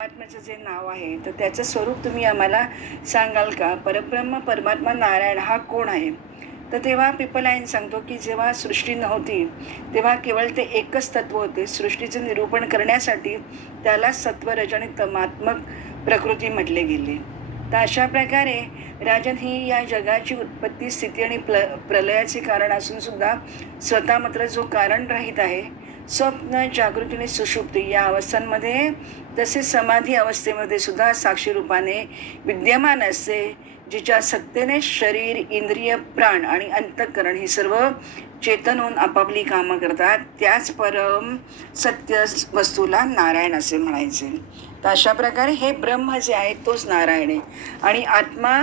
परमात्म्याचं जे नाव आहे तर त्याचं स्वरूप तुम्ही आम्हाला सांगाल का? परब्रह्म परमात्मा नारायण हा कोण आहे? तर तेव्हा पिपलायन सांगतो की जेव्हा सृष्टी नव्हती तेव्हा केवळ ते एकच तत्व होते. सृष्टीचं निरूपण करण्यासाठी त्याला सत्व रज आणि तमात्मक प्रकृती म्हटले गेले. तर अशा प्रकारे राजन ही या जगाची उत्पत्ती स्थिती आणि प्रलयाचे कारण असून सुद्धा स्वतः मात्र जो कारण रहित आहे, स्वप्न जागृती आणि सुषुप्ती या अवस्थांमध्ये तसेच समाधी अवस्थेमध्ये सुद्धा साक्षी रूपाने विद्यमान असते, जिच्या सत्तेने शरीर इंद्रिय प्राण आणि अंतःकरण ही सर्व चेतन होऊन आपापली कामं करतात. त्याच परम सत्य वस्तूला नारायण असे म्हणायचे. तर अशा प्रकारे हे ब्रह्म जे आहे तोच नारायण आहे. आणि आत्मा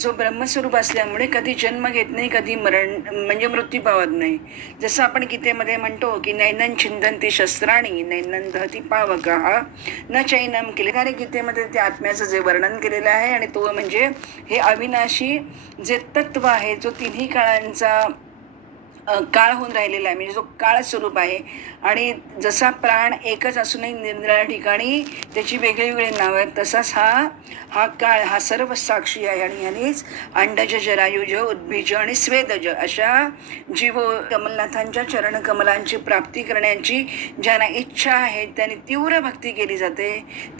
जो ब्रह्मस्वरूप असल्यामुळे कधी जन्म घेत नाही, कधी मरण म्हणजे मृत्यू पावत नाही. जसं आपण गीतेमध्ये म्हणतो की नैनन छिंदंती शस्त्राणी नैनन दहती पावकः न चैनम केले. कारण गीतेमध्ये त्या आत्म्याचं जे वर्णन केलेलं आहे आणि तो म्हणजे हे अविनाशी जे तत्व आहे, जो तिन्ही काळांचा काळ होऊन राहिलेला आहे, म्हणजे जो काळ स्वरूप आहे. आणि जसा प्राण एकच असूनही निरनिराळ्या ठिकाणी त्याची वेगळी नावं आहेत, तसाच हा काळ हा सर्व साक्षी आहे. आणि ह्यानेच अंडज जरायुज उद्भिज आणि स्वेदज अशा जीव कमलनाथांच्या चरणकमलांची प्राप्ती करण्याची ज्यांना इच्छा आहे त्यांनी तीव्र भक्ती केली जाते.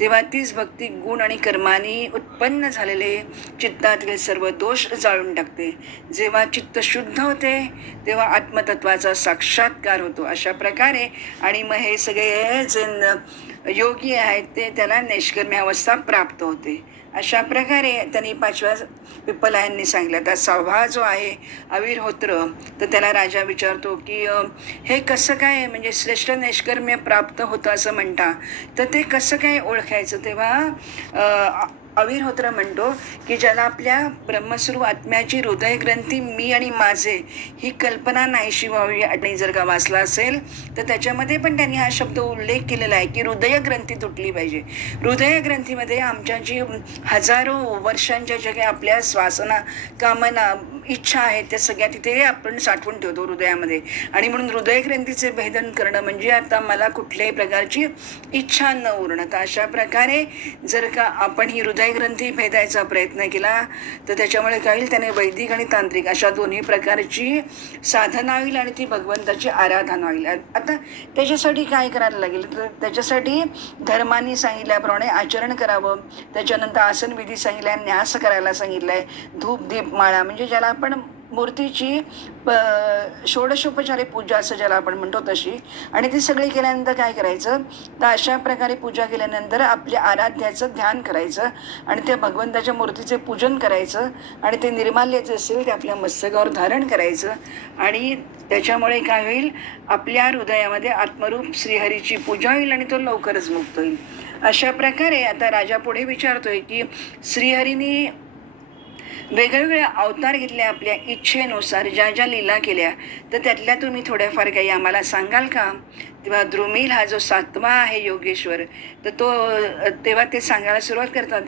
तेव्हा तीच भक्ती गुण आणि कर्माने उत्पन्न झालेले चित्तातले सर्व दोष जाळून टाकते. जेव्हा चित्त शुद्ध होते तेव्हा आत्मतत्वाचा साक्षात्कार होतो. अशा प्रकारे आणि मग हे सगळे जे योगी आहेत ते त्याला नैष्कर्म्य अवस्था प्राप्त होते. अशा प्रकारे त्यांनी 5व्या पिपलायांनी सांगितलं. त्या 6वा जो आहे अविर्होत्र, तर त्याला राजा विचारतो की हे कसं काय म्हणजे श्रेष्ठ नैष्कर्म्य प्राप्त होतं असं म्हणता, तर ते कसं काय ओळखायचं? तेव्हा अविर्होत्र म्हणतो की ज्याला आपल्या ब्रह्मस्वरूप आत्म्याची हृदयग्रंथी मी आणि माझे ही कल्पना नाहीशी व्हावी आणि जर का वाचला असेल तर त्याच्यामध्ये पण त्यांनी हा शब्द उल्लेख केलेला आहे की हृदयग्रंथी तुटली पाहिजे. हृदयग्रंथीमध्ये आमच्या जी हजारो वर्षांच्या ज्या काही आपल्या श्वासना कामना इच्छा आहेत त्या सगळ्या तिथे आपण साठवून ठेवतो हृदयामध्ये. आणि म्हणून हृदयग्रंथीचे भेदन करणं म्हणजे आता मला कुठल्याही प्रकारची इच्छा न उरणं. तर अशा प्रकारे जर का आपण ही हृदयग्रंथी भेदायचा प्रयत्न केला तर त्याच्यामुळे काय होईल, त्याने वैदिक आणि तांत्रिक अशा दोन्ही प्रकारची साधना होईल आणि ती भगवंताची आराधना होईल. आता त्याच्यासाठी काय करायला लागेल, तर त्याच्यासाठी धर्माने सांगितल्याप्रमाणे आचरण करावं. त्याच्यानंतर आसनविधी सांगितलं, न्यास करायला सांगितलं आहे, धूप दीप माळा म्हणजे ज्याला आपण मूर्तीची षोडशोपचारे पूजा असं ज्याला आपण म्हणतो तशी. आणि ती सगळी केल्यानंतर काय करायचं, तर अशा प्रकारे पूजा केल्यानंतर आपल्या आराध्याचं ध्यान करायचं आणि त्या भगवंताच्या मूर्तीचे पूजन करायचं आणि ते निर्माल्याचं असेल ते आपल्या मस्तकावर धारण करायचं. आणि त्याच्यामुळे काय होईल, आपल्या हृदयामध्ये आत्मरूप श्रीहरीची पूजा होईल आणि तो लवकरच मुक्त होईल. अशा प्रकारे आता राजा पुढे विचारतोय की श्रीहरीने वेगवेगळ्या अवतार घेतले आपल्या इच्छेनुसार, ज्या ज्या लीला केल्या, तर त्यातल्या तुम्ही थोड्याफार काही आम्हाला सांगाल का? तेव्हा द्रुमिल हा जो 7वा आहे योगेश्वर, तर तो तेव्हा ते सांगायला सुरुवात करतात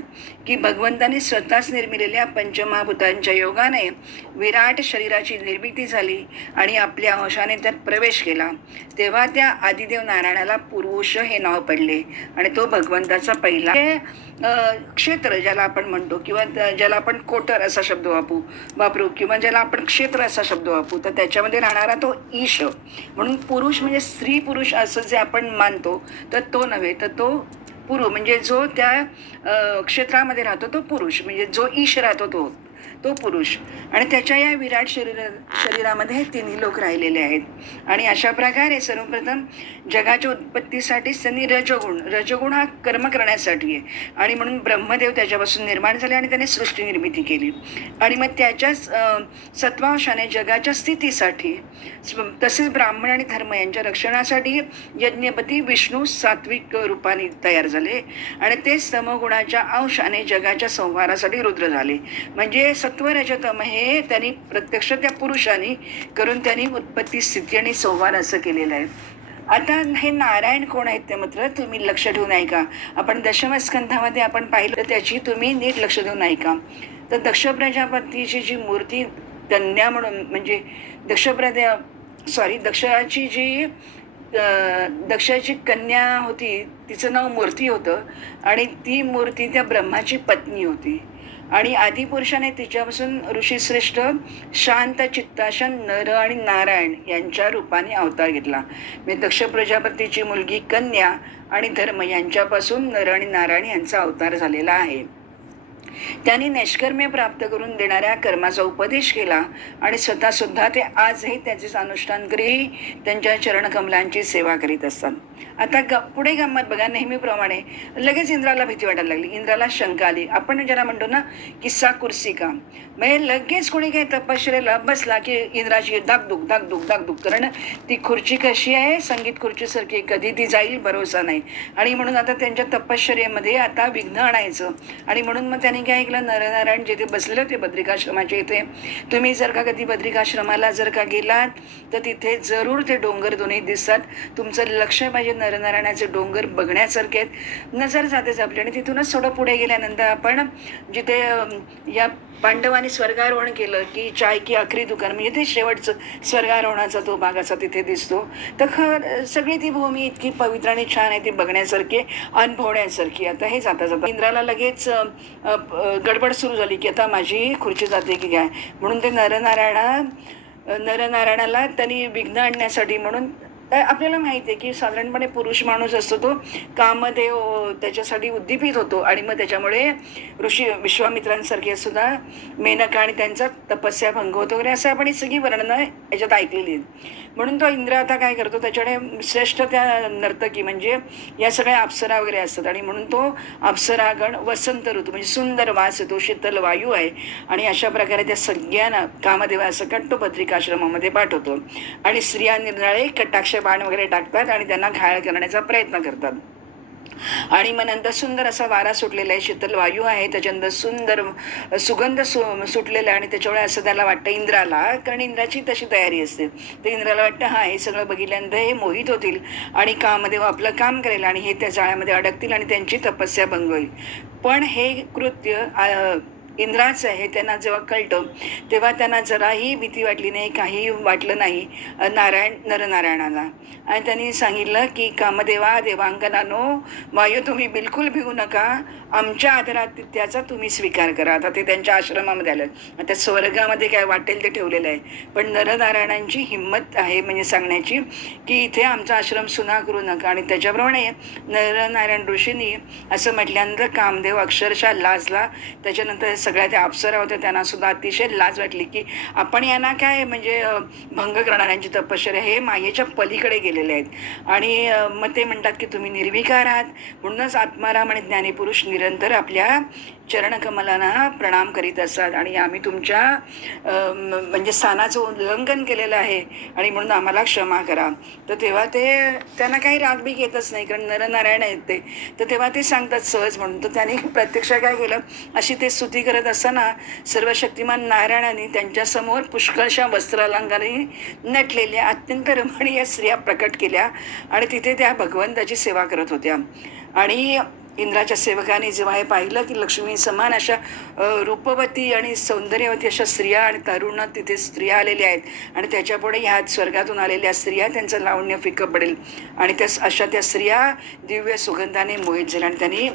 की भगवंतांनी स्वतःच निर्मिलेल्या पंचमहाभूतांच्या योगाने विराट शरीराची निर्मिती झाली आणि आपल्या अंशाने त्यात प्रवेश केला. तेव्हा त्या आदिदेव नारायणाला पुरुष हे नाव पडले आणि तो भगवंताचा पहिला क्षेत्र ज्याला आपण म्हणतो किंवा ज्याला आपण कोटर असा शब्द वापरू किंवा ज्याला आपण क्षेत्र असा शब्द वापरू, तर त्याच्यामध्ये राहणारा तो ईश. म्हणून पुरुष म्हणजे स्त्री पुरुष असं जे आपण मानतो तर तो नव्हे, तर तो पुरुष म्हणजे जो त्या क्षेत्रामध्ये राहतो तो पुरुष, म्हणजे जो ईश राहतो तो पुरुष. आणि त्याच्या या विराट शरीरामध्ये तिन्ही लोक राहिलेले आहेत. आणि अशा प्रकारे सर्वप्रथम जगाच्या उत्पत्तीसाठीच त्यांनी रजगुण हा कर्म करण्यासाठी आहे आणि म्हणून ब्रह्मदेव त्याच्यापासून निर्माण झाले आणि त्याने सृष्टी निर्मिती केली. आणि मग त्याच्याच सत्वांशाने जगाच्या स्थितीसाठी तसेच ब्राह्मण आणि धर्म यांच्या रक्षणासाठी यज्ञपती विष्णू सात्विक रूपाने तयार झाले आणि ते समगुणाच्या अंशाने जगाच्या संहारासाठी रुद्र झाले. म्हणजे सत्व रजतम हे त्यांनी प्रत्यक्ष त्या पुरुषांनी करून त्यांनी उत्पत्ती स्थिती आणि संहार असं केलेलं आहे. आता हे नारायण कोण आहेत ते मात्र तुम्ही लक्ष ठेवून ऐका. आपण दशमस्कंधामध्ये आपण पाहिलं तर त्याची तुम्ही नीट लक्ष देऊन ऐका. तर दक्ष प्रजापतीची जी मूर्ती कन्या म्हणून म्हणजे दक्षाची जी दक्षाची कन्या होती, तिचं नाव मूर्ती होतं आणि ती मूर्ती त्या ब्रह्माची पत्नी होती. आणि आदिपुरुषाने तिच्यापासून ऋषीश्रेष्ठ शांत चित्ताशा नर आणि नारायण यांच्या रूपाने अवतार घेतला. म्हणजे दक्ष प्रजापतीची मुलगी कन्या आणि धर्म यांच्यापासून नर आणि नारायण यांचा अवतार झालेला आहे. त्यांनी नैष्कर्म्य प्राप्त करून देणाऱ्या कर्माचा उपदेश केला आणि स्वतःसुद्धा ते आजही त्याचेच अनुष्ठान करी त्यांच्या चरणकमलांची सेवा करीत असतात. आता पुढे गंमत बघा, नेहमीप्रमाणे लगेच इंद्राला भीती वाटायला लागली, इंद्राला शंका आली. आपण ज्याला म्हणतो ना किस्सा कुर्सी का, म्हणजे लगेच कोणी काही तपश्चर्याला बसला की इंद्राची दागदुग दागदुग दागदुग, कारण ती खुर्ची कशी आहे, संगीत खुर्चीसारखी, कधी ती जाईल भरोसा नाही. आणि म्हणून आता त्यांच्या तपश्चर्येमध्ये आता विघ्न आणायचं. आणि म्हणून मग त्यांनी काय ऐकलं, नरनारायण जिथे बसलेले होते बद्रिकाश्रमाच्या इथे, तुम्ही जर का कधी बद्रिकाश्रमाला जर का गेलात तर तिथे जरूर ते डोंगर दोन्ही दिसतात. तुमचं लक्ष पाहिजे नरनारायणाचे डोंगर बघण्यासारखे आहेत. नजर जातेच आपली. आणि तिथूनच थोडं पुढे गेल्यानंतर आपण जिथे या पांडवांनी स्वर्गारोहण केलं की चाय की आखरी दुकान, म्हणजे ते शेवटचं स्वर्गारोहणाचा तो भाग असा तिथे दिसतो. तर सगळी ती भूमी इतकी पवित्र आणि छान आहे, ती बघण्यासारखी, अनुभवण्यासारखी. आता हे जाता जाता इंद्राला लगेच गडबड सुरू झाली की आता माझी खुर्ची जाते की काय, म्हणून ते नरनारायणाला त्यांनी विघ्न आणण्यासाठी म्हणून आपल्याला माहिती आहे की साधारणपणे पुरुष माणूस असतो तो कामदेव त्याच्यासाठी उद्दीपित होतो आणि मग त्याच्यामुळे ऋषी विश्वामित्रांसारखे सुद्धा मेनका आणि त्यांचा तपस्या भंग होतो वगैरे, असं आपण ही सगळी वर्णनं याच्यात ऐकलेली आहेत. म्हणून तो इंद्र आता काय करतो, त्याच्याकडे श्रेष्ठ त्या नर्तकी म्हणजे या सगळ्या अप्सरा वगैरे असतात आणि म्हणून तो अप्सरागण वसंत ऋतू म्हणजे सुंदर वास येतो, शीतल वायू आहे आणि अशा प्रकारे त्या सगळ्यांना कामदेवासकट तो बद्रिकाश्रमामध्ये पाठवतो. आणि स्त्रिया निरनिराळे कटाक्ष बाण वगैरे टाकतात आणि त्यांना घायल करण्याचा प्रयत्न करतात. आणि मग नंतर सुंदर असा वारा सुटलेला आहे, शीतल वायू आहे, त्याच्यानंतर सुंदर सुगंध सुटलेला आहे आणि त्याच्यामुळे असं त्याला वाटतं इंद्राला, कारण इंद्राची तशी तयारी असते, तर इंद्राला वाटतं हा हे सगळं बघितल्यानंतर हे मोहित होतील आणि कामदेव आपलं काम करेल आणि हे त्या जाळ्यामध्ये अडकतील आणि त्यांची तपस्या भंग होईल. पण हे कृत्य इंद्राचं आहे. त्यांना जेव्हा कळतं तेव्हा त्यांना जराही भीती वाटली नाही, काही वाटलं नाही नरनारायणाला. आणि त्यांनी सांगितलं की कामदेवा देवांगनानो वायू, तुम्ही बिलकुल भिवू नका, आमच्या आदरातिथ्याचा तुम्ही स्वीकार करा. आता ते त्यांच्या आश्रमामध्ये आलं, आता स्वर्गामध्ये काय वाटेल ते ठेवलेलं आहे, पण नरनारायणांची हिंमत आहे म्हणजे सांगण्याची की इथे आमचा आश्रम सुना करू नका. आणि त्याच्याप्रमाणे नरनारायण ऋषींनी असं म्हटल्यानंतर कामदेव अक्षरशः लाजला. त्याच्यानंतर सगळ्या त्या अप्सरा होत्या त्यांना सुद्धा अतिशय लाज वाटली की आपण यांना काय म्हणजे भंग करणाऱ्यांची तपश्चर्या, हे मायेच्या पलीकडे गेलेले आहेत. आणि मग ते म्हणतात की तुम्ही निर्विकार आहात, म्हणूनच आत्माराम आणि ज्ञानीपुरुष निरंतर आपल्या चरणकमलांना प्रणाम करीत असतात आणि आम्ही तुमच्या म्हणजे स्थानाचं उल्लंघन केलेलं आहे आणि म्हणून आम्हाला क्षमा करा. तर तेव्हा ते त्यांना काही रागबीक येतच नाही, कारण नरनारायण आहेत ते, तर तेव्हा ते सांगतात सहज म्हणून. तर त्यांनी प्रत्यक्ष काय केलं, अशी ते स्तुती करत असताना सर्वशक्तिमान नारायणाने त्यांच्यासमोर पुष्कळशा वस्त्रालंकाराने नटलेल्या अत्यंत रमणीय स्त्रिया प्रकट केल्या आणि तिथे त्या भगवंताची सेवा करत होत्या. आणि इंद्राच्या सेवकाने जेव्हा हे पाहिलं की लक्ष्मी समान अशा रूपवती आणि सौंदर्यवती अशा स्त्रिया आणि तरुण तिथे स्त्रिया आलेल्या आहेत आणि त्याच्यापुढे ह्या स्वर्गातून आलेल्या स्त्रिया त्यांचं लावण्य फिकं पडेल आणि त्या स्त्रिया दिव्य सुगंधाने मोहित झाल्या. आणि त्यांनी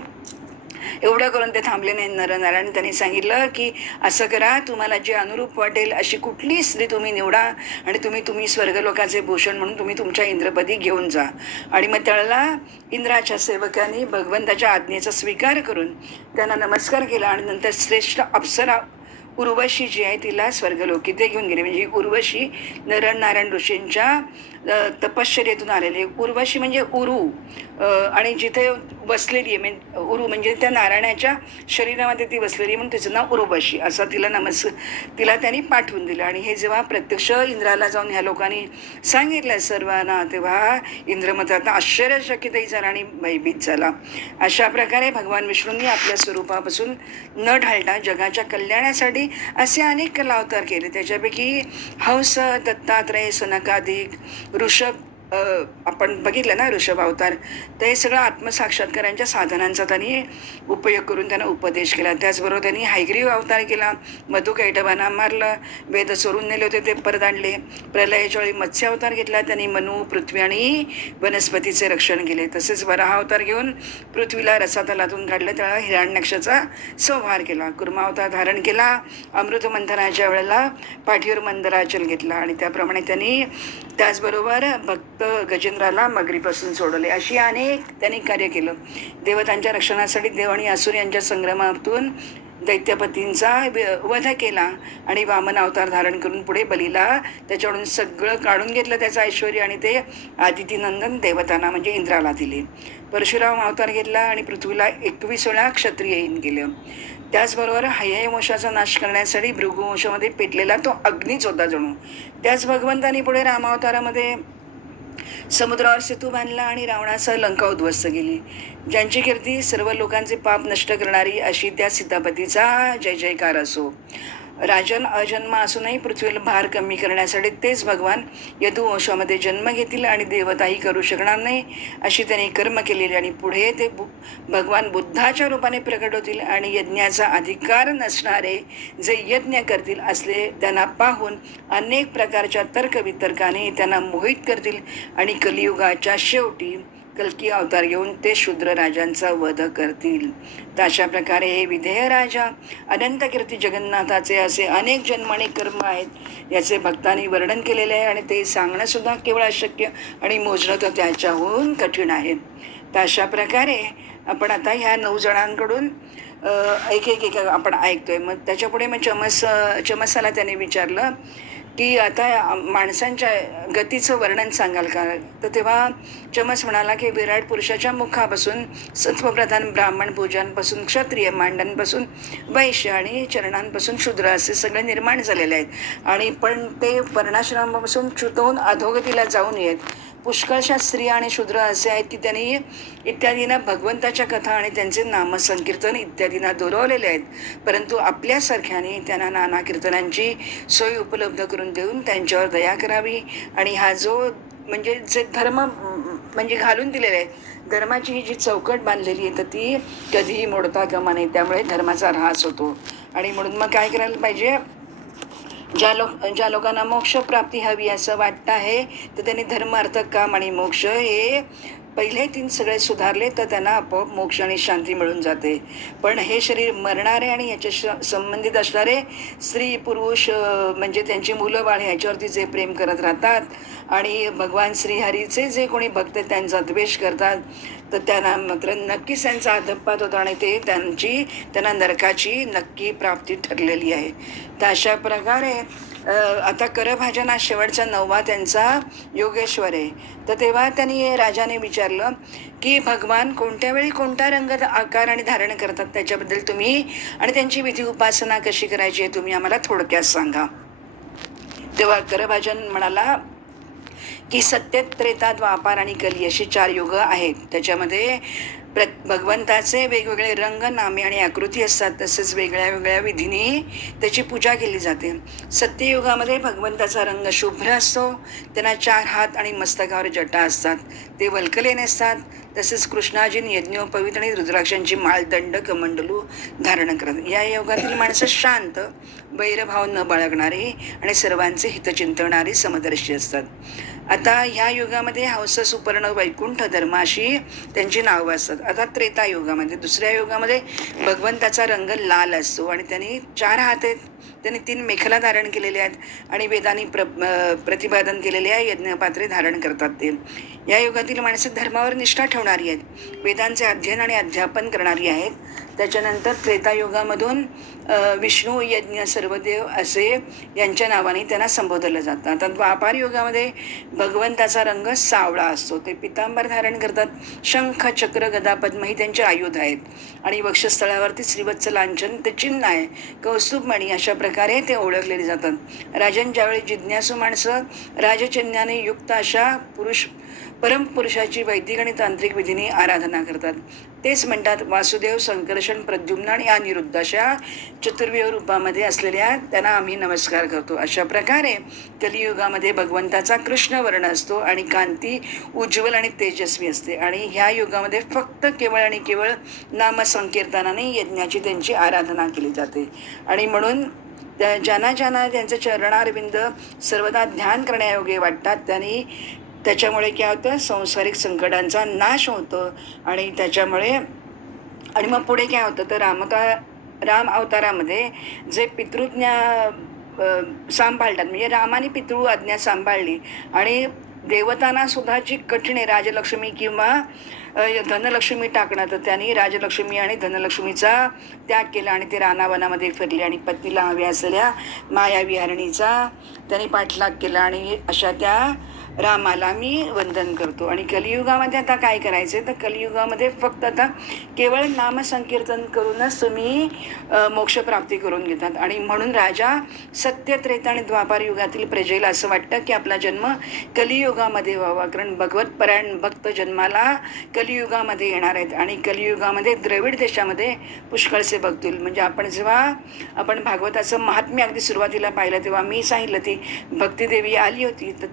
एवढं करून ते थांबले नाही नरनारायण. त्यांनी सांगितलं की असं करा, तुम्हाला जे अनुरूप वाटेल अशी कुठली स्त्री तुम्ही निवडा आणि तुम्ही स्वर्गलोकाचे भूषण म्हणून तुम्ही तुमच्या इंद्रपदी घेऊन जा. आणि मग त्याला इंद्राच्या सेवकांनी भगवंताच्या आज्ञेचा स्वीकार करून त्यांना नमस्कार केला आणि नंतर श्रेष्ठ अप्सरा उर्वशी जी आहे तिला स्वर्गलोकी ते घेऊन गेले. म्हणजे उर्वशी नरनारायण ऋषींच्या तपश्चर्येतून आलेले. उर्वशी म्हणजे उरू आणि जिथे बसलेली आहे म्हणजे उरू म्हणजे त्या नारायणाच्या शरीरामध्ये ती बसलेली म्हणून तिचं नाव उर्वशी असा तिला त्यांनी पाठवून दिलं. आणि हे जेव्हा प्रत्यक्ष इंद्राला जाऊन ह्या लोकांनी सांगितलं सर्वांना, तेव्हा इंद्रमत आता आश्चर्यचकितही झाला आणि भयभीत झाला. अशा प्रकारे भगवान विष्णूंनी आपल्या स्वरूपापासून न ढाळता जगाच्या कल्याणासाठी असे अनेक कलावतार केले. त्याच्यापैकी हंस, दत्तात्रय, सनकादिक, ऋषभ आपण बघितलं ना ऋषभ अवतार, तर हे सगळं आत्मसाक्षात्कारांच्या साधनांचा त्यांनी उपयोग करून त्यांना उपदेश केला. त्याचबरोबर त्यांनी हयग्रीव अवतार केला, मधुकैटभांना मारलं, वेद चोरून नेले होते ते परत आणले. प्रलयाच्या वेळी मत्स्य अवतार घेतला, त्यांनी मनु, पृथ्वी आणि वनस्पतीचे रक्षण केले. तसेच वराह अवतार घेऊन पृथ्वीला रसातलातून काढलं, त्याला हिरण्यक्षाचा संहार केला. कुर्मा अवतार धारण केला, अमृत मंथनाच्या वेळेला पाठीवर मंदराचल घेतला आणि त्याप्रमाणे त्यांनी त्याचबरोबर भक्त गजेंद्राला मगरीपासून सोडवले. अशी अनेक त्यांनी कार्य केलं. देवतांच्या रक्षणासाठी देव आणि असुर यांच्या संग्रामातून दैत्यपतींचा वध केला आणि वामन अवतार धारण करून पुढे बलीला त्याच्याकडून सगळं काढून घेतलं, त्याचं ऐश्वर, आणि ते आदितीनंदन देवतांना म्हणजे इंद्राला दिले. परशुराम अवतार घेतला आणि पृथ्वीला 21 वेळा क्षत्रियहीन केलं. त्याचबरोबर हयवंशाचा नाश करण्यासाठी भृगुवंशामध्ये पेटलेला तो अग्नीच होता जणू. त्याच भगवंतानी पुढे रामावतारामध्ये समुद्रावर सेतू बांधला आणि रावणासह लंका उद्ध्वस्त केली. ज्यांची कीर्ती सर्व लोकांचे पाप नष्ट करणारी अशी त्या सीतापतीचा जय जयकार असो. राजन अजन्म असूनही पृथ्वीला भार कमी करण्यासाठी तेच भगवान यदुवंशामध्ये जन्म घेतील आणि देवताही करू शकणार नाही अशी त्यांनी कर्म केलेली, आणि पुढे ते भगवान बुद्धाच्या रूपाने प्रकट होतील आणि यज्ञाचा अधिकार नसणारे जे यज्ञ करतील असले त्यांना पाहून अनेक प्रकारच्या तर्कवितर्काने त्यांना मोहित करतील आणि कलियुगाच्या शेवटी कल्की अवतार घेऊन ते शूद्र राजांचा वध करतील. तर अशा प्रकारे हे विधेय राजा अनंत कीर्ती जगन्नाथाचे असे अनेक जन्म आणि कर्म आहेत याचे भक्तांनी वर्णन केलेले आहे आणि ते सांगणंसुद्धा केवळ अशक्य आणि मोजणं तर त्याच्याहून कठीण आहे. तर अशा प्रकारे आपण आता ह्या 9 जणांकडून एक आपण ऐकतोय. मग त्याच्यापुढे मग चमसाला त्याने विचारलं की आता माणसांच्या गतीचं वर्णन सांगाल का? तर तेव्हा चमस म्हणाला की विराट पुरुषाच्या मुखापासून सत्वप्रधान ब्राह्मण पूजांपासून क्षत्रिय, मांडांपासून वैश्य आणि चरणांपासून शूद्र असे सगळे निर्माण झालेले आहेत, आणि पण ते वर्णाश्रमापासून च्युत होऊन अधोगतीला जाऊन येत. पुष्कळशा स्त्रिया आणि शूद्र असे आहेत की त्यांनी इत्यादींना भगवंताच्या कथा आणि त्यांचे नामसंकीर्तन इत्यादींना दुरावलेले आहेत, परंतु आपल्यासारख्याने त्यांना नाना कीर्तनांची सोय उपलब्ध करून देऊन त्यांच्यावर दया करावी. आणि हा जो म्हणजे जे धर्म म्हणजे घालून दिलेले आहेत, धर्माची ही जी चौकट बांधलेली आहे तर ती कधीही मोडता कामा नये. त्यामुळे धर्माचा ऱ्हास होतो. आणि म्हणून मग काय करायला पाहिजे? ज्या लोकांना मोक्षप्राप्ती हवी असं वाटतं आहे तर त्यांनी धर्म, अर्थ, काम आणि मोक्ष हे पहिले 3 सगळे सुधारले तर त्यांना आपोआप मोक्ष आणि शांती मिळून जाते. पण हे शरीर मरणारे आणि याच्या संबंधित असणारे स्त्री पुरुष म्हणजे त्यांची मुलं बाळ ह्याच्यावरती जे प्रेम करत राहतात आणि भगवान श्रीहरीचे जे कोणी भक्त त्यांचा द्वेष करतात तर त्यांना मात्र नक्कीच त्यांचा अधःपात होतो आणि ते त्यांना नरकाची नक्की प्राप्ती ठरलेली आहे. तर अशा प्रकारे आता करभाजन हा शेवटचा 9वा त्यांचा योगेश्वर आहे. तर तेव्हा त्यांनी राजाने विचारलं की भगवान कोणत्या वेळी कोणता रंग, आकार आणि धारण करतात त्याच्याबद्दल तुम्ही आणि त्यांची विधी उपासना कशी करायची आहे तुम्ही आम्हाला थोडक्यात सांगा. तेव्हा करभाजन म्हणाला की सत्य, त्रेता, द्वापार आणि कली अशी 4 युग आहेत. त्याच्यामध्ये भगवंताचे वेगवेगळे रंग, नामे आणि आकृती असतात. तसेच वेगळ्या वेगळ्या विधीने त्याची पूजा केली जाते. सत्ययुगामध्ये भगवंताचा रंग शुभ्र असतो. त्यांना 4 हात आणि मस्तकावर जटा असतात. ते वल्कले नसतात. तसेच कृष्णाजीन यज्ञोपवीत आणि रुद्राक्षांची माळ, दंड, कमंडलू धारण करतात. या योगातील माणसं शांत, वैरभाव न बाळगणारी आणि सर्वांचे हित चिंतवणारी समदर्शी असतात. आता ह्या युगामध्ये हंस, सुपर्ण, वैकुंठ, धर्म अशी त्यांची नावं असतात. आता त्रेता युगामध्ये, दुसऱ्या युगामध्ये भगवंताचा रंग लाल असतो आणि त्यांनी 4 हात आहेत. त्यांनी 3 मेखला धारण केलेल्या आहेत आणि वेदांनी प्रतिपादन केलेल्या यज्ञपात्रे धारण करतात. ते या युगातील माणसं धर्मावर निष्ठा ठेवणारी आहेत, वेदांचे अध्ययन आणि अध्यापन करणारी आहेत. त्याच्यानंतर त्रेतायुगामधून विष्णू, यज्ञ, सर्वदेव असे यांच्या नावाने त्यांना संबोधलं जातं. आता द्वापार युगामध्ये भगवंताचा रंग सावळा असतो. ते पितांबर धारण करतात. शंख, चक्र, गदा, पद्म ही त्यांचे आयुध आहेत आणि वक्षस्थळावरती श्रीवत्स लांछन ते चिन्ह आहे. कौस्तुभमणी अशा प्रकारे ते ओळखलेले जातात. राजन ज्यावेळी जिज्ञासू माणसं राजचिन्हाने युक्त अशा परमपुरुषाची वैदिक आणि तांत्रिक विधीने आराधना करतात. तेच म्हणतात वासुदेव, संकर्षण, प्रद्युम्न आणि अनिरुद्ध अशा चतुर्विध रूपामध्ये असलेल्या त्यांना आम्ही नमस्कार करतो. अशा प्रकारे कलियुगामध्ये भगवंताचा कृष्ण वर्ण असतो आणि कांती उज्ज्वल आणि तेजस्वी असते. आणि ह्या युगामध्ये फक्त केवळ आणि केवळ नामसंकीर्तनाने यज्ञाची त्यांची आराधना केली जाते. आणि म्हणून ज्यांना ज्यांना त्यांचं चरणारविंद सर्वदा ध्यान करण्यायोग्य वाटतात त्यांनी त्याच्यामुळे काय होतं, सांसारिक संकटांचा नाश होतो. आणि त्याच्यामुळे आणि मग पुढे काय होतं तर राम अवतारामध्ये जे पितृज्ञा सांभाळतात, म्हणजे रामाने पितृ आज्ञा सांभाळली आणि देवतांना सुद्धा जी कठीण आहे राजलक्ष्मी किंवा धनलक्ष्मी टाकणं, तर त्यांनी राजलक्ष्मी आणि धनलक्ष्मीचा त्याग केला आणि ते रानावनामध्ये फिरले आणि पत्नीला हव्या असलेल्या मायाविहारणीचा त्यांनी पाठलाग केला. आणि अशा त्या रामाला मी वंदन करतो. आणि कलियुगामध्ये आता काय करायचं तर कलियुगामध्ये फक्त आता केवळ नामसंकीर्तन करूनच तुम्ही मोक्षप्राप्ती करून घेतात. आणि म्हणून राजा सत्य, त्रेता आणि द्वापार युगातील प्रजेला असं वाटतं की आपला जन्म कलियुगामध्ये व्हावा, कारण भगवतपरायण भक्त जन्माला कलियुगामध्ये येणार आहेत. आणि कलियुगामध्ये द्रविड देशामध्ये पुष्कळसे भक्त होईल. म्हणजे आपण भागवताचं महात्म्य अगदी सुरुवातीला पाहिलं तेव्हा मी सांगितलं ती भक्तिदेवी आली होती, तर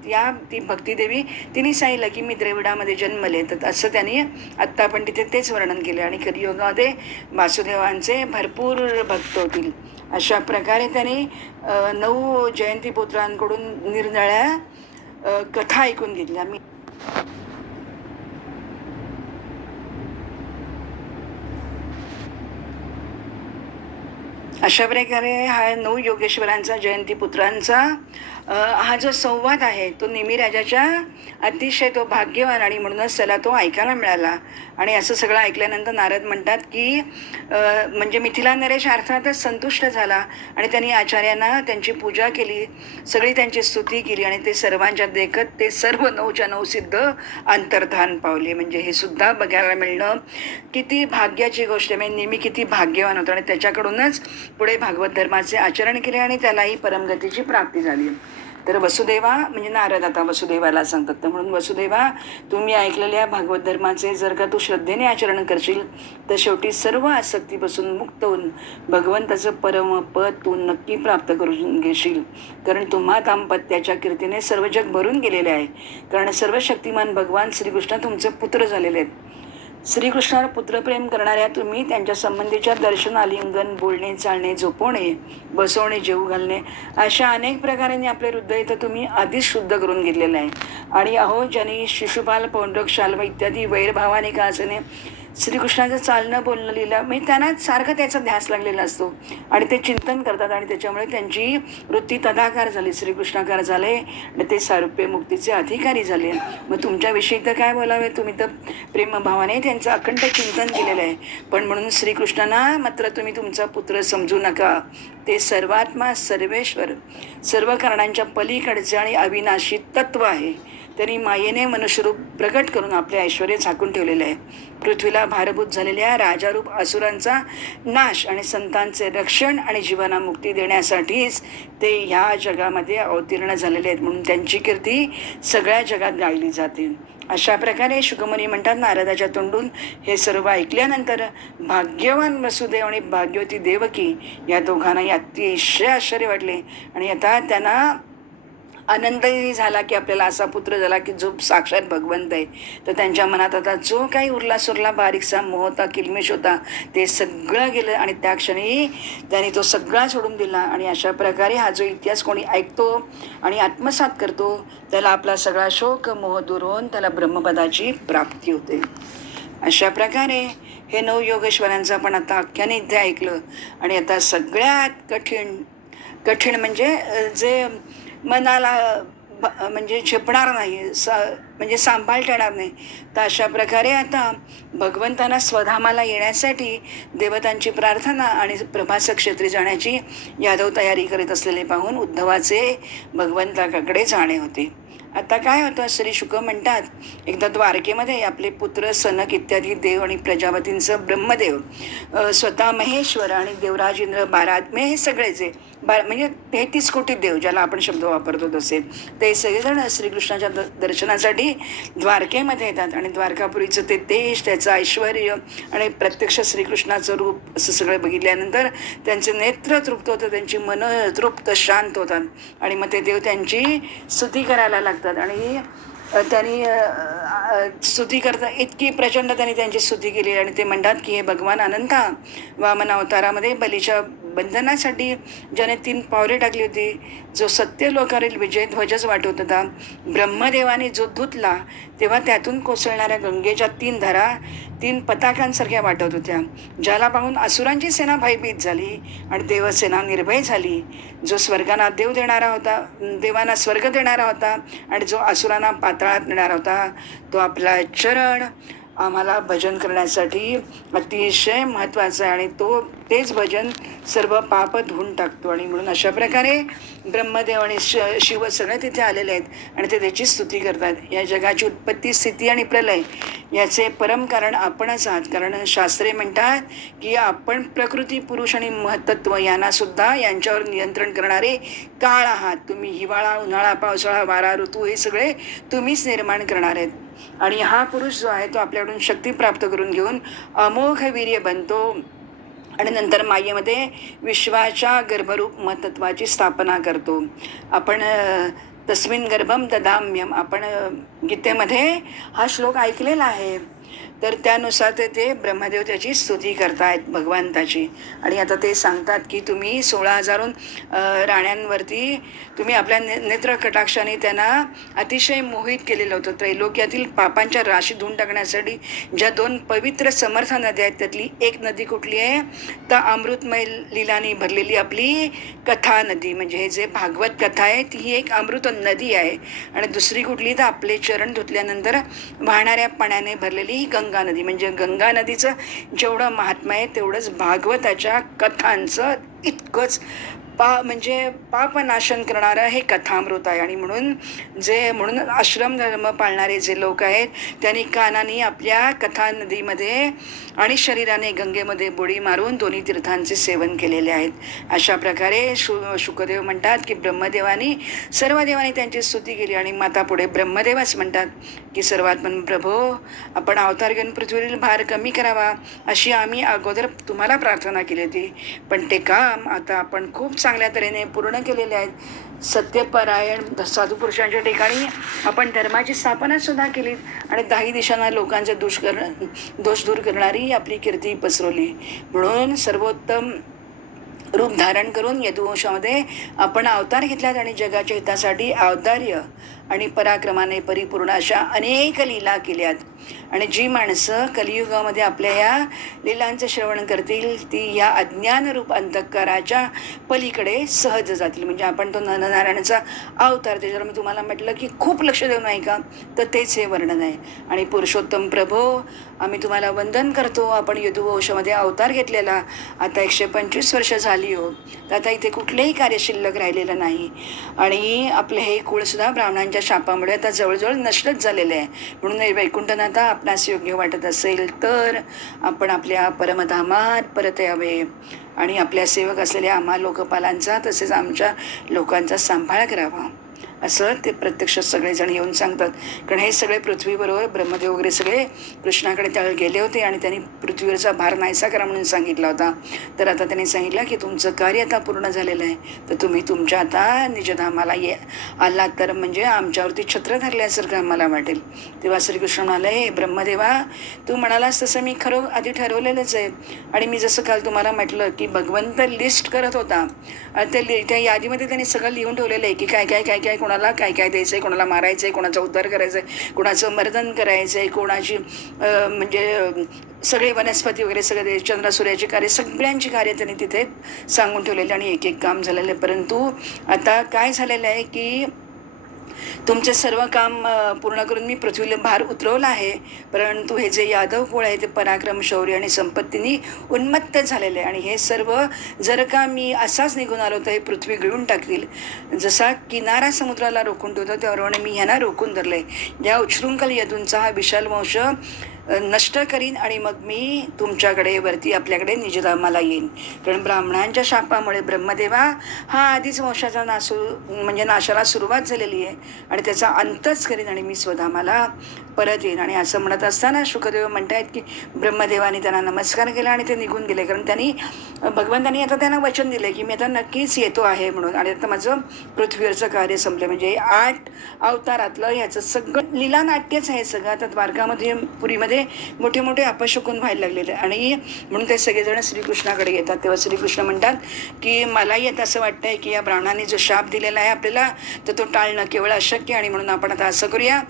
ती भक्तिदेवी तिने सांगितलं की मी द्रविडामध्ये जन्मले, तर असं त्यांनी आत्ता आपण तिथे तेच वर्णन केले. आणि कलियुगामध्ये वासुदेवांचे भरपूर भक्त होतील. अशा प्रकारे त्यांनी 9 जयंतीपुत्रांकडून निरनिराळ्या कथा ऐकून घेतल्या. अशा प्रकारे हा 9 योगेश्वरांचा, जयंतीपुत्रांचा हा जो संवाद आहे तो नेमिराजाच्या अतिशय तो भाग्यवान आणि म्हणूनच त्याला तो ऐकायला मिळाला. आणि असं सगळं ऐकल्यानंतर नारद म्हणतात की म्हणजे मिथिला नरेश अर्थातच संतुष्ट झाला आणि त्यांनी आचार्यांना त्यांची पूजा केली, सगळी त्यांची स्तुती केली आणि ते सर्वांच्या देखत ते सर्व 9च्या 9 सिद्ध अंतर्धान पावले. म्हणजे हे सुद्धा बघायला मिळणं किती भाग्याची गोष्ट आहे. म्हणजे नेहमी किती भाग्यवान होतं आणि त्याच्याकडूनच पुढे भागवत धर्माचे आचरण केले आणि त्यालाही परमगतीची प्राप्ती झाली. तर वसुदेवा म्हणजे नारद आता वसुदेवाला सांगतात, तर म्हणून वसुदेवा तुम्ही ऐकलेल्या भागवत धर्माचे जर का तू श्रद्धेने आचरण करशील तर शेवटी सर्व आसक्तीपासून मुक्त होऊन भगवंताचं परमपद तू नक्की प्राप्त करून घेशील. कारण तुम्हा दाम्पत्याच्या कीर्तीने सर्व जग भरून गेलेले आहे. कारण सर्व शक्तिमान भगवान श्रीकृष्ण तुमचे पुत्र झालेले आहेत. श्रीकृष्णावर पुत्रप्रेम करणाऱ्या तुम्ही त्यांच्या संबंधीच्या दर्शन, आलिंगन, बोलणे, चालणे, झोपवणे, बसवणे, जेवू घालणे अशा अनेक प्रकारांनी आपले हृदय तर तुम्ही आधीच शुद्ध करून घेतलेलं आहे. आणि अहो ज्यांनी शिशुपाल, पौंड्रक, शाल्व इत्यादी वैरभावाने का असणे श्रीकृष्णाचं चालणं, बोलणं, लिहिलं म्हणजे त्यांना सारखं त्याचा ध्यास लागलेला असतो आणि ते चिंतन करतात आणि त्याच्यामुळे त्यांची वृत्ती तदाकार झाली, श्रीकृष्णाकार झाले आणि ते सारूप्य मुक्तीचे अधिकारी झाले. मग तुमच्याविषयी तर काय बोलावे, तुम्ही तर प्रेमभावाने त्यांचं अखंड चिंतन केलेलं आहे. पण म्हणून श्रीकृष्णांना मात्र तुम्ही तुमचा पुत्र समजू नका. ते सर्वात्मा, सर्वेश्वर, सर्व कारणांच्या पलीकडचे आणि अविनाशी तत्व आहे. त्यांनी मायेने मनुष्यरूप प्रकट करून आपले ऐश्वर झाकून ठेवलेले आहे. पृथ्वीला भारभूत झालेल्या राजारूप असुरांचा नाश आणि संतांचे रक्षण आणि जीवांना मुक्ती देण्यासाठीच ते ह्या जगामध्ये अवतीर्ण झालेले आहेत. म्हणून त्यांची कीर्ती सगळ्या जगात गायली जाते. अशा प्रकारे शुकमुनी म्हणतात नारदाच्या तोंडून हे सर्व ऐकल्यानंतर भाग्यवान वसुदेव आणि भाग्यवती देवकी या दोघांनाही अतिशय आश्चर्य वाटले आणि आता त्यांना आनंदही झाला की आपल्याला असा पुत्र झाला की जो साक्षात भगवंत आहे. तर त्यांच्या मनात आता जो काही उरला सुरला बारीकसा मोह होता, किलमिश होता, ते सगळं गेलं आणि त्या क्षणी त्याने तो सगळा सोडून दिला. आणि अशा प्रकारे हा जो इतिहास कोणी ऐकतो आणि आत्मसात करतो त्याला आपला सगळा शोक मोह दूर होऊन त्याला ब्रह्मपदाची प्राप्ती होते. अशा प्रकारे हे 9 योगेश्वरांचं आपण आता आख्याने इथे ऐकलं. आणि आता सगळ्यात कठीण म्हणजे जे मनाला म्हणजे झेपणार नाही, म्हणजे सांभाळता येणार नाही, तर अशा प्रकारे आता भगवंतांना स्वधामाला येण्यासाठी देवतांची प्रार्थना आणि प्रभास क्षेत्री जाण्याची यादव तयारी करीत असलेले पाहून उद्धवाचे भगवंताकडे जाणे होते. आता काय होतं, श्री शुक म्हणतात, एकदा द्वारकेमध्ये आपले पुत्र सनक इत्यादी देव आणि प्रजापतींचं ब्रह्मदेव, स्वतः महेश्वर आणि देवराज इंद्र, 12 हे सगळेचे म्हणजे 33 कोटी देव ज्याला आपण शब्द वापरतो तसे, ते सगळेजण श्रीकृष्णाच्या दर्शनासाठी द्वारकेमध्ये येतात. आणि द्वारकापुरीचं ते देश, त्याचं ऐश्वर आणि प्रत्यक्ष श्रीकृष्णाचं रूप असं सगळं बघितल्यानंतर त्यांचे नेत्र तृप्त होतं, त्यांची मन तृप्त शांत होतात. आणि मग ते देव त्यांची स्तुती करायला लागतात. आणि त्यांनी स्तुती करता इतकी प्रचंड त्यांनी त्यांची स्तुती केली. आणि ते म्हणतात की हे भगवान अनंता, वामन अवतारामध्ये बलीच्या बंधनासाठी ज्याने 3 पावले टाकली होती, जो सत्य लोकावरील विजय ध्वजच वाटवत होता, ब्रह्मदेवाने जो धुतला तेव्हा त्यातून कोसळणाऱ्या गंगेच्या 3 धारा 3 पताकांसारख्या वाटत होत्या, ज्याला पाहून असुरांची सेना भयभीत झाली आणि देवसेना निर्भय झाली. जो स्वर्गांना देव देणारा होता, देवांना स्वर्ग देणारा होता आणि जो असुरांना पाताळात नेणारा होता, तो आपला चरण आम्हाला भजन करण्यासाठी अतिशय महत्त्वाचं आहे. आणि तेच भजन सर्व पाप धुवून टाकतो. आणि म्हणून अशा प्रकारे ब्रह्मदेव आणि शिव सगळे तिथे आलेले आहेत आणि ते त्याची स्तुती करतात. या जगाची उत्पत्ती, स्थिती आणि प्रलय याचे परम कारण आपणच आहात. कारण शास्त्रे म्हणतात की आपण प्रकृती, पुरुष आणि महत्त्व यांनासुद्धा यांच्यावर नियंत्रण करणारे काळ आहात. तुम्ही हिवाळा, उन्हाळा, पावसाळा, वारा, ऋतू हे सगळे तुम्हीच निर्माण करणार आहेत. आणि हा पुरुष जो आहे तो आपल्याकडून शक्ती प्राप्त करून घेऊन अमोघ वीर्य बनतो आणि नंतर मायेमध्ये विश्वाच्या गर्भरूप महत्त्वाची स्थापना करतो. आपण तस्मिन गर्भम ददाम्यम, आपण गीतेमध्ये हा श्लोक ऐकलेला आहे. तर त्यानुसार ते ब्रह्मदेव त्याची स्तुती करतायत भगवंताची. आणि आता ते सांगतात की तुम्ही 16,000 राण्यांवरती तुम्ही आपल्या नेत्र कटाक्षाने त्यांना अतिशय मोहित केलेलं होतं. त्रैलोक्यातील पापांच्या राशी धुवून टाकण्यासाठी ज्या 2 पवित्र समर्थ नद्या आहेत, त्यातली एक नदी कुठली आहे तर अमृतमय लीलाने भरलेली आपली कथा नदी, म्हणजे हे जे भागवत कथा आहे ती ही एक अमृत नदी आहे. आणि दुसरी कुठली तर आपले चरण धुतल्यानंतर वाहणाऱ्या पाण्याने भरलेली ही गंगा नदी. म्हणजे गंगा नदीचं जेवढं महात्म्य आहे तेवढंच भागवताच्या कथांचं इतकंच म्हणजे पापनाशन करणारं हे कथामृत आहे. आणि म्हणून आश्रम धर्म पाळणारे जे लोक आहेत त्यांनी कानाने आपल्या कथा नदीमध्ये आणि शरीराने गंगेमध्ये बुडी मारून दोन्ही तीर्थांचे सेवन केलेले आहेत. अशा प्रकारे शुकदेव म्हणतात की ब्रह्मदेवानी सर्व देवांनी त्यांची स्तुती केली. आणि माता पुढे ब्रह्मदेवच म्हणतात की सर्वात्मन प्रभो, आपण अवतार घेऊन पृथ्वीवरील भार कमी करावा अशी आम्ही अगोदर तुम्हाला प्रार्थना केली होती, पण ते काम आता आपण खूप चांगल्या तऱ्हेने पूर्ण केलेले आहेत. सत्यपरायण साधू पुरुषांच्या ठिकाणी आपण धर्माची स्थापना सुद्धा केली आणि 10 दिशांना लोकांचे दोष दूर करणारी आपली कीर्ती पसरवली. म्हणून सर्वोत्तम रूप धारण करून यदुवंशामध्ये आपण अवतार घेतल्यात आणि जगाच्या हितासाठी औदार्य आणि पराक्रमाने परिपूर्ण अशा अनेक लीला केल्यात. आणि जी माणसं कलियुगामध्ये आपल्या या लीलांचं श्रवण करतील ती या अज्ञानरूप अंधकाराच्या पलीकडे सहज जातील. म्हणजे आपण तो नरनारायणाचा अवतार, त्याच्यावर मी तुम्हाला म्हटलं की खूप लक्ष देऊ नाही का, तर तेच हे वर्णन आहे. आणि पुरुषोत्तम प्रभो, आम्ही तुम्हाला वंदन करतो. आपण यदुवंशामध्ये अवतार घेतलेला आता 125 वर्ष झाली हो, तर आता इथे कुठलेही कार्य शिल्लक राहिलेलं नाही. आणि आपले हे कुळसुद्धा ब्राह्मणांच्या शापामुळे आता जवळजवळ नष्टच झालेलं आहे. म्हणून वैकुंठनाथ आपणास योग्य वाटत असेल तर आपण आपल्या परमधामात परत यावे आणि आपल्या सेवक असलेल्या आम्हा लोकपालांचा तसेच आमच्या लोकांचा सांभाळ करावा, असं ते प्रत्यक्ष सगळेजण येऊन सांगतात. कारण हे सगळे पृथ्वीबरोबर ब्रह्मदेव वगैरे सगळे कृष्णाकडे त्यावेळी गेले होते आणि त्यांनी पृथ्वीवरचा भार नाहीसा करा म्हणून सांगितला होता. तर आता त्यांनी सांगितलं की तुमचं कार्य आता पूर्ण झालेलं आहे, तर तुम्ही तुमच्या आता निजधामाला आलात तर म्हणजे आमच्यावरती छत्र धरल्यासारखं आम्हाला वाटेल. तेव्हा श्रीकृष्ण म्हणाले, हे ब्रह्मदेवा, तू म्हणालास तसं मी खरं आधी ठरवलेलंच आहे. आणि मी जसं काल तुम्हाला म्हटलं की भगवंत लिस्ट करत होता, त्या यादीमध्ये त्यांनी सगळं लिहून ठेवलेलं आहे की काय काय काय काय कोणाला काय काय द्यायचं आहे, कोणाला मारायचं आहे, कोणाचा उद्धार करायचा आहे, कोणाचं मर्दन करायचं आहे, कोणाची म्हणजे सगळे वनस्पती वगैरे सगळे चंद्रसूर्याची कार्य सगळ्यांची कार्य त्यांनी तिथे सांगून ठेवलेली आणि एक एक काम झालेलं आहे. परंतु आता काय झालेलं आहे की तुमचे सर्व काम पूर्ण करून मी पृथ्वीला भार उतरवला आहे, परंतु हे जे यादव कुळ आहे ते पराक्रम, शौर्य आणि संपत्तीने उन्मत्त झालेले आहे आणि हे सर्व जर का मी असाच निघून आलो तर हे पृथ्वी गिळून टाकतील. जसा किनारा समुद्राला रोखून ठेवतो त्याप्रमाणे मी ह्यांना रोखून धरले. या उच्छृंखल यदूंचा हा विशाल वंश नष्ट करीन आणि मग मी तुमच्याकडे वरती आपल्याकडे निजधामाला येईन. कारण ब्राह्मणांच्या शापामुळे ब्रह्मदेवा हा आधीच वंशाचा म्हणजे नाशाला सुरुवात झालेली आहे आणि त्याचा अंतच करीन आणि मी स्वधामाला परत येईन. आणि असं म्हणत असताना शुकदेव म्हणतायत की ब्रह्मदेवाने त्यांना नमस्कार केला आणि ते निघून गेले. कारण भगवंतांनी आता त्यांना वचन दिले की मी आता नक्कीच येतो आहे म्हणून. आणि आता माझं पृथ्वीवरचं कार्य संपलं. म्हणजे 8 अवतारातलं ह्याचं सगळं लीला नाट्यच आहे सगळं. आता द्वारकामध्ये पुरीमध्ये मोठे मोठे अपशकुन व्हायला लागलेले आणि म्हणून ते सगळेजण श्रीकृष्णाकडे येतात. तेव्हा श्रीकृष्ण म्हणतात की मलाही आता असं वाटतंय की या ब्राह्मणाने जो शाप दिलेला आहे आपल्याला तर तो टाळणं केवळ अशक्य. आणि म्हणून आपण आता असं करूया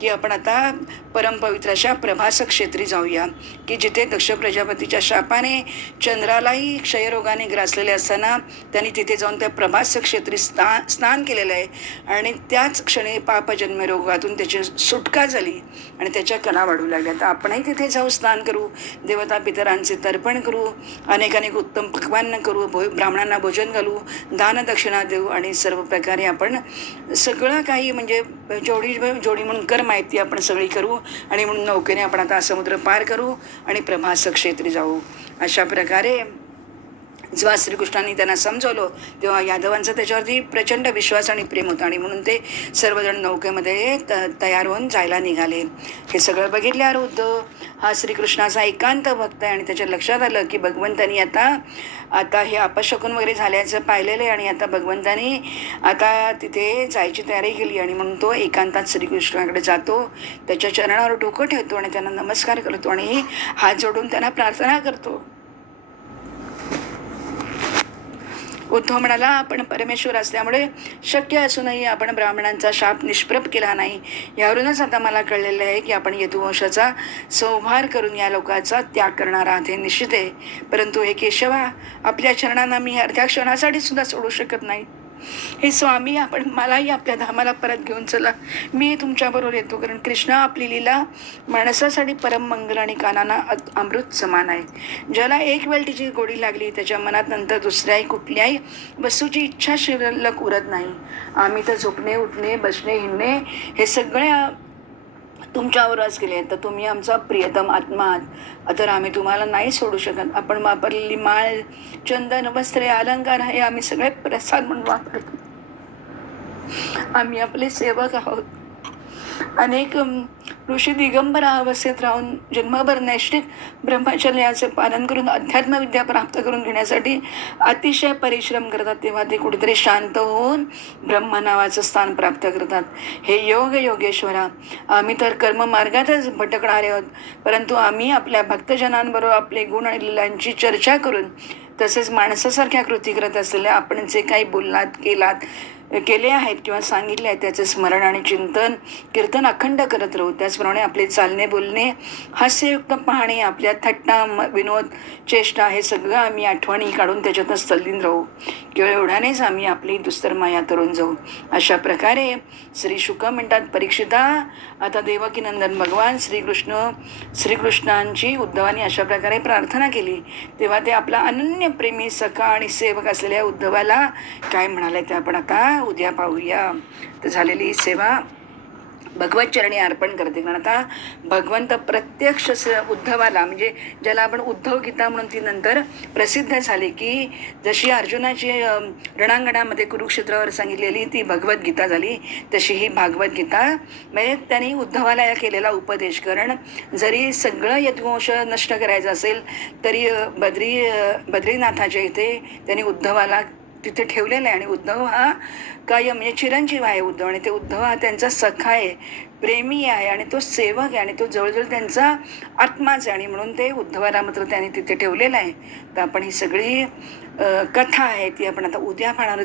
की आपण आता परमपवित्र अशा प्रभास क्षेत्री जाऊया की जिथे दक्ष प्रजापतीच्या शापाने चंद्रालाही क्षयरोगाने ग्रासलेले असताना त्यांनी तिथे जाऊन त्या प्रभास क्षेत्री स्नान केलेलं आहे आणि त्याच क्षणी पापजन्म रोगातून त्याची सुटका झाली आणि त्याच्या कला वाढू लागल्या. तर आपणही तिथे जाऊ, स्नान करू, देवता पितरांचे तर्पण करू, अनेक उत्तम पक्वान्न करू, ब्राह्मणांना भोजन घालू, दानदक्षिणा देऊ आणि सर्व प्रकारे आपण सगळं काही म्हणजे जोडी म्हणून कर्म माहिती आपण सगळी करू आणि म्हणून नौकेने आपण आता समुद्र पार करू आणि प्रभास क्षेत्री जाऊ. अशा प्रकारे जेव्हा श्रीकृष्णांनी त्यांना समजवलं तेव्हा यादवांचा त्याच्यावरती प्रचंड विश्वास आणि प्रेम होता आणि म्हणून ते सर्वजण नौकेमध्ये तयार होऊन जायला निघाले. हे सगळं बघितल्यावर उद्धव हा श्रीकृष्णाचा एकांत भक्त आहे आणि त्याच्या लक्षात आलं की भगवंतांनी आता हे अपशकुन वगैरे झाल्याचं पाहिलेलं आहे आणि आता भगवंतांनी आता तिथे जायची तयारी केली. आणि म्हणून तो एकांतात श्रीकृष्णाकडे जातो, त्याच्या चरणावर डोकं ठेवतो आणि त्यांना नमस्कार करतो आणि हात जोडून त्यांना प्रार्थना करतो. उद्धव म्हणाला आपण परमेश्वर असल्यामुळे शक्य असूनही आपण ब्राह्मणांचा शाप निष्प्रभ केला नाही. यावरूनच आता मला कळलेलं आहे की आपण यदुवंशाचा संहार करून या लोकांचा त्याग करणार आहात हे निश्चित आहे. परंतु हे केशवा, आपल्या चरणांना मी अर्ध्या क्षणासाठी सुद्धा सोडू शकत नाही. हे स्वामी, आपण मलाही आपल्या धामाला परत घेऊन चला, मी तुमच्याबरोबर येतो. कारण कृष्ण आपली लीला माणसासाठी परम मंगल आणि कानांना अमृत समान आहे. ज्याला एक वेळ तिची गोडी लागली त्याच्या मनात नंतर दुसऱ्याही कुठल्याही वस्तूची इच्छा शिल्लक उरत नाही. आम्ही तर झोपणे, उठणे, बसणे, हिंडणे हे सगळे तुमच्यावरच केले, तर तुम्ही आमचा प्रियतम आत्मा आहात, तर आम्ही तुम्हाला नाही सोडू शकत. आपण वापरलेली माळ, चंदन, वस्त्रे, अलंकार हे आम्ही सगळे प्रसाद म्हणून वापरतो. आम्ही आपले सेवक आहोत. अनेक ऋषी दिगंबर अवस्थेत राहून जन्मभर नैष्ठिक ब्रह्मचर्याचे पालन करून अध्यात्मविद्या प्राप्त करून घेण्यासाठी अतिशय परिश्रम करतात. तेव्हा ते कुठेतरी शांत होऊन ब्रह्म नावाचं स्थान प्राप्त करतात. हे योगेश्वरा, आम्ही तर कर्ममार्गातच भटकणारे आहोत, परंतु आम्ही आपल्या भक्तजनांबरोबर आपले गुण आणि लीलांची चर्चा करून तसेच माणसासारख्या कृती करत असलेल्या आपण जे काही केले आहेत किंवा सांगितले आहेत त्याचे स्मरण आणि चिंतन कीर्तन अखंड करत राहू. त्याचप्रमाणे आपले चालणे, बोलणे, हास्ययुक्त पाहणे, आपल्या थट्टा, विनोद, चेष्टा हे सगळं आम्ही आठवणी काढून त्याच्यातच तल्लीन राहू. केवळ एवढ्यानेच आम्ही आपली दुस्तर माया तरून जाऊ. अशा प्रकारे श्री शुक म्हणतात, परीक्षिता, आता देवकीनंदन भगवान श्रीकृष्णांची उद्धवानी अशा प्रकारे प्रार्थना केली. तेव्हा ते आपला अनन्य प्रेमी सखा आणि सेवक असलेल्या उद्धवाला काय म्हणाले ते आपण आता उद्या पाहूया. तर झालेली सेवा भगवत चरणी अर्पण करते. कारण आता भगवंत प्रत्यक्ष उद्धवाला, म्हणजे ज्याला आपण उद्धव गीता म्हणून ती नंतर प्रसिद्ध झाली, की जशी अर्जुनाची रणांगणामध्ये कुरुक्षेत्रावर सांगितलेली ती भगवद्गीता झाली, तशी ही भागवत गीता. म्हणजे त्यांनी उद्धवाला केलेला उपदेश. कारण जरी सगळं यदुवंश नष्ट करायचं असेल तरी बद्रीनाथाच्या इथे त्यांनी उद्धवाला तिथे ठेवलेलं आहे. आणि उद्धव हा कायम म्हणजे चिरंजीव आहे उद्धव, आणि ते उद्धव हा त्यांचा सखा आहे, प्रेमी आहे आणि तो सेवक आहे आणि तो जवळजवळ त्यांचा आत्माच आहे. आणि म्हणून ते उद्धवाला मात्र त्यांनी तिथे ठेवलेलं आहे. तर आपण ही सगळी कथा आहे ती आपण आता उद्या पाहणार